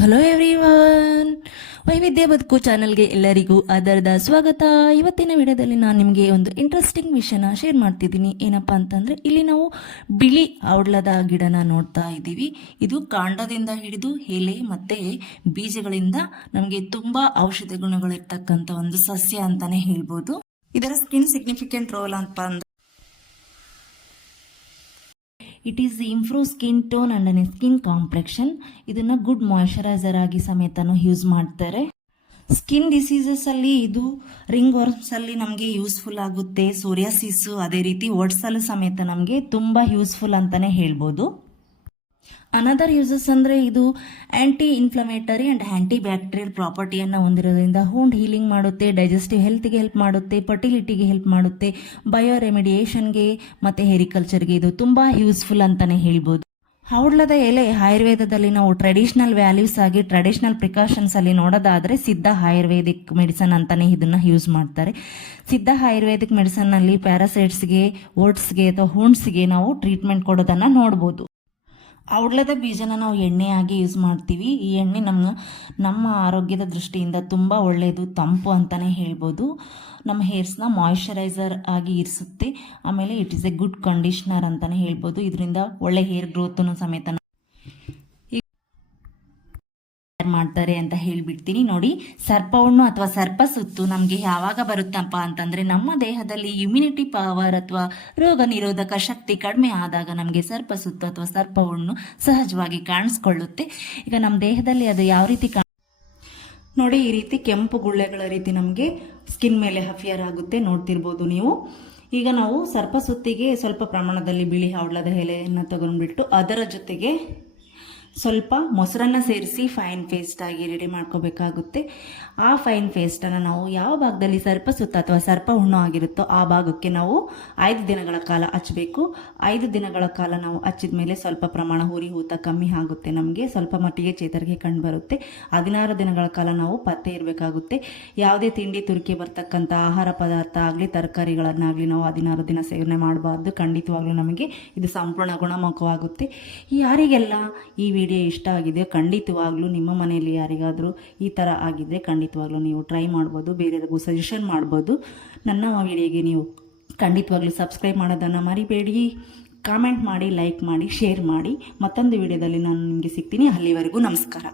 Hello everyone, ವೈವಿಧ್ಯ ಬದುಕು ಚಾನಲ್ಗೆ ಎಲ್ಲರಿಗೂ ಆಧಾರದ ಸ್ವಾಗತ. ಇವತ್ತಿನ ವಿಡಿಯೋದಲ್ಲಿ ನಾನು ನಿಮಗೆ ಒಂದು ಇಂಟ್ರೆಸ್ಟಿಂಗ್ ವಿಷಯನ ಶೇರ್ ಮಾಡ್ತಿದ್ದೀನಿ. ಏನಪ್ಪ ಅಂತಂದರೆ, ಇಲ್ಲಿ ನಾವು ಬಿಳಿ ಔಡ್ಲದ ಗಿಡನ ನೋಡ್ತಾ ಇದ್ದೀವಿ. ಇದು ಕಾಂಡದಿಂದ ಹಿಡಿದು ಎಲೆ ಮತ್ತು ಬೀಜಗಳಿಂದ ನಮಗೆ ತುಂಬ ಔಷಧಿ ಗುಣಗಳಿರ್ತಕ್ಕಂಥ ಒಂದು ಸಸ್ಯ ಅಂತಲೇ ಹೇಳ್ಬೋದು. ಇದರ ಸ್ಕಿನ್ ಸಿಗ್ನಿಫಿಕೆಂಟ್ ರೋಲ್ ಅಂತ ಅಂದ್ರೆ it is improve skin tone and skin complexion. ಇದನ್ನು ಗುಡ್ ಮಾಯಶ್ಚರೈಸರ್ ಆಗಿ ಸಮೇತನೂ ಯೂಸ್ ಮಾಡ್ತಾರೆ. ಸ್ಕಿನ್ ಡಿಸೀಸಸ್ ಅಲ್ಲಿ ಇದು ರಿಂಗ್ ವರ್ಮ್ಸ್ ಅಲ್ಲಿ ನಮಗೆ ಯೂಸ್ಫುಲ್ ಆಗುತ್ತೆ. ಸೋರಿಯಾಸಿಸ್ ಅದೇ ರೀತಿ ಒಡ್ಸಲು ಸಮೇತ ನಮಗೆ ತುಂಬ ಯೂಸ್ಫುಲ್ ಅಂತಾನೆ ಹೇಳ್ಬೋದು. ಅನದರ್ ಯೂಸಸ್ ಅಂದರೆ ಇದು anti inflammatory and anti bacterial ಪ್ರಾಪರ್ಟಿಯನ್ನು ಹೊಂದಿರೋದ್ರಿಂದ ವೂಂಡ್ ಹೀಲಿಂಗ್ ಮಾಡುತ್ತೆ, ಡೈಜೆಸ್ಟಿವ್ ಹೆಲ್ತ್ಗೆ ಹೆಲ್ಪ್ ಮಾಡುತ್ತೆ, ಫರ್ಟಿಲಿಟಿಗೆ ಹೆಲ್ಪ್ ಮಾಡುತ್ತೆ, ಬಯೋ ರೆಮಿಡಿಯೇಷನ್ಗೆ ಮತ್ತು ಹೆರಿಕಲ್ಚರ್ಗೆ ಇದು ತುಂಬ ಯೂಸ್ಫುಲ್ ಅಂತಲೇ ಹೇಳ್ಬೋದು. ಔಡ್ಲದ ಎಲೆ ಆಯುರ್ವೇದದಲ್ಲಿ ನಾವು ಟ್ರೆಡಿಷನಲ್ ವ್ಯಾಲ್ಯೂಸ್ ಆಗಿ ಟ್ರೆಡಿಷನಲ್ ಪ್ರಿಕಾಷನ್ಸ್ ಅಲ್ಲಿ ನೋಡೋದಾದರೆ ಸಿದ್ಧ ಆಯುರ್ವೇದಿಕ್ ಮೆಡಿಸನ್ ಅಂತಲೇ ಇದನ್ನು ಯೂಸ್ ಮಾಡ್ತಾರೆ. ಸಿದ್ಧ ಆಯುರ್ವೇದಿಕ್ ಮೆಡಿಸನ್ನಲ್ಲಿ ಪ್ಯಾರಾಸೈಟ್ಸ್ಗೆ, ಓಟ್ಸ್ಗೆ ಅಥವಾ ಹೂಣ್ಸ್ಗೆ ನಾವು ಟ್ರೀಟ್ಮೆಂಟ್ ಕೊಡೋದನ್ನು ನೋಡ್ಬೋದು. ಔಡ್ಲದ ಬೀಜನ ನಾವು ಎಣ್ಣೆಯಾಗಿ ಯೂಸ್ ಮಾಡ್ತೀವಿ. ಈ ಎಣ್ಣೆ ನಮ್ಮ ಆರೋಗ್ಯದ ದೃಷ್ಟಿಯಿಂದ ತುಂಬ ಒಳ್ಳೆಯದು, ತಂಪು ಅಂತಲೇ ಹೇಳ್ಬೋದು. ನಮ್ಮ ಹೇರ್ಸ್ನ ಮಾಯಿಶ್ಚರೈಸರ್ ಆಗಿ ಇರಿಸುತ್ತೆ. ಆಮೇಲೆ it is A good conditioner ಅಂತಲೇ ಹೇಳ್ಬೋದು. ಇದರಿಂದ ಒಳ್ಳೆ ಹೇರ್ ಗ್ರೋತನ್ನು ಸಮೇತ ಮಾಡ್ತಾರೆ ಅಂತ ಹೇಳ್ಬಿಡ್ತೀನಿ. ನೋಡಿ, ಸರ್ಪಹುಣ್ಣು ಅಥವಾ ಸರ್ಪ ಸುತ್ತು ನಮಗೆ ಯಾವಾಗ ಬರುತ್ತಪ್ಪ ಅಂತಂದ್ರೆ, ನಮ್ಮ ದೇಹದಲ್ಲಿ ಇಮ್ಯುನಿಟಿ ಪವರ್ ಅಥವಾ ರೋಗ ನಿರೋಧಕ ಶಕ್ತಿ ಕಡಿಮೆ ಆದಾಗ ನಮಗೆ ಸರ್ಪ ಸುತ್ತು ಅಥವಾ ಸರ್ಪಹುಣ್ಣು ಸಹಜವಾಗಿ ಕಾಣಿಸ್ಕೊಳ್ಳುತ್ತೆ. ಈಗ ನಮ್ಮ ದೇಹದಲ್ಲಿ ಅದು ಯಾವ ರೀತಿ ನೋಡಿ, ಈ ರೀತಿ ಕೆಂಪು ಗುಳ್ಳೆಗಳ ರೀತಿ ನಮಗೆ ಸ್ಕಿನ್ ಮೇಲೆ ಅಫಿಯರ್ ಆಗುತ್ತೆ, ನೋಡ್ತಿರ್ಬೋದು ನೀವು. ಈಗ ನಾವು ಸರ್ಪ ಸುತ್ತಿಗೆ ಸ್ವಲ್ಪ ಪ್ರಮಾಣದಲ್ಲಿ ಬಿಳಿ ಔಡ್ಲದ ಎಲೆಯನ್ನು ತಗೊಂಡ್ಬಿಟ್ಟು ಅದರ ಜೊತೆಗೆ ಸ್ವಲ್ಪ ಮೊಸರನ್ನು ಸೇರಿಸಿ ಫೈನ್ ಪೇಸ್ಟ್ ಆಗಿ ರೆಡಿ ಮಾಡ್ಕೋಬೇಕಾಗುತ್ತೆ. ಆ ಫೈನ್ ಪೇಸ್ಟನ್ನು ನಾವು ಯಾವ ಭಾಗದಲ್ಲಿ ಸರ್ಪ ಸುತ್ತ ಅಥವಾ ಸರ್ಪ ಹುಣ್ಣು ಆಗಿರುತ್ತೋ ಆ ಭಾಗಕ್ಕೆ ನಾವು 5 ದಿನಗಳ ಕಾಲ ಹಚ್ಚಬೇಕು. 5 ದಿನಗಳ ಕಾಲ ನಾವು ಹಚ್ಚಿದ ಮೇಲೆ ಸ್ವಲ್ಪ ಪ್ರಮಾಣ ಉರಿ ಊತ ಕಮ್ಮಿ ಆಗುತ್ತೆ, ನಮಗೆ ಸ್ವಲ್ಪ ಮಟ್ಟಿಗೆ ಚೇತರಿಕೆ ಕಂಡು ಬರುತ್ತೆ. 16 ದಿನಗಳ ಕಾಲ ನಾವು ಪತ್ತೆ ಇರಬೇಕಾಗುತ್ತೆ. ಯಾವುದೇ ತಿಂಡಿ ತುರಿಕೆ ಬರ್ತಕ್ಕಂಥ ಆಹಾರ ಪದಾರ್ಥ ಆಗಲಿ ತರಕಾರಿಗಳನ್ನಾಗಲಿ ನಾವು 16 ದಿನ ಸೇವನೆ ಮಾಡಬಾರ್ದು. ಖಂಡಿತವಾಗ್ಲೂ ನಮಗೆ ಇದು ಸಂಪೂರ್ಣ ಗುಣಮುಖವಾಗುತ್ತೆ. ಯಾರಿಗೆಲ್ಲ ಈ ವಿಡಿಯೋ ಇಷ್ಟ ಆಗಿದೆ, ಖಂಡಿತವಾಗ್ಲೂ ನಿಮ್ಮ ಮನೆಯಲ್ಲಿ ಯಾರಿಗಾದರೂ ಈ ಥರ ಆಗಿದ್ದರೆ ಖಂಡಿತವಾಗ್ಲೂ ನೀವು ಟ್ರೈ ಮಾಡ್ಬೋದು, ಬೇರೆಯವ್ರಿಗೂ ಸಜೆಷನ್ ಮಾಡ್ಬೋದು. ನನ್ನ ವಿಡಿಯೋಗೆ ನೀವು ಖಂಡಿತವಾಗ್ಲೂ ಸಬ್ಸ್ಕ್ರೈಬ್ ಮಾಡೋದನ್ನು ಮರಿಬೇಡಿ. ಕಾಮೆಂಟ್ ಮಾಡಿ, ಲೈಕ್ ಮಾಡಿ, ಶೇರ್ ಮಾಡಿ. ಮತ್ತೊಂದು ವಿಡಿಯೋದಲ್ಲಿ ನಾನು ನಿಮಗೆ ಸಿಗ್ತೀನಿ. ಅಲ್ಲಿವರೆಗೂ ನಮಸ್ಕಾರ.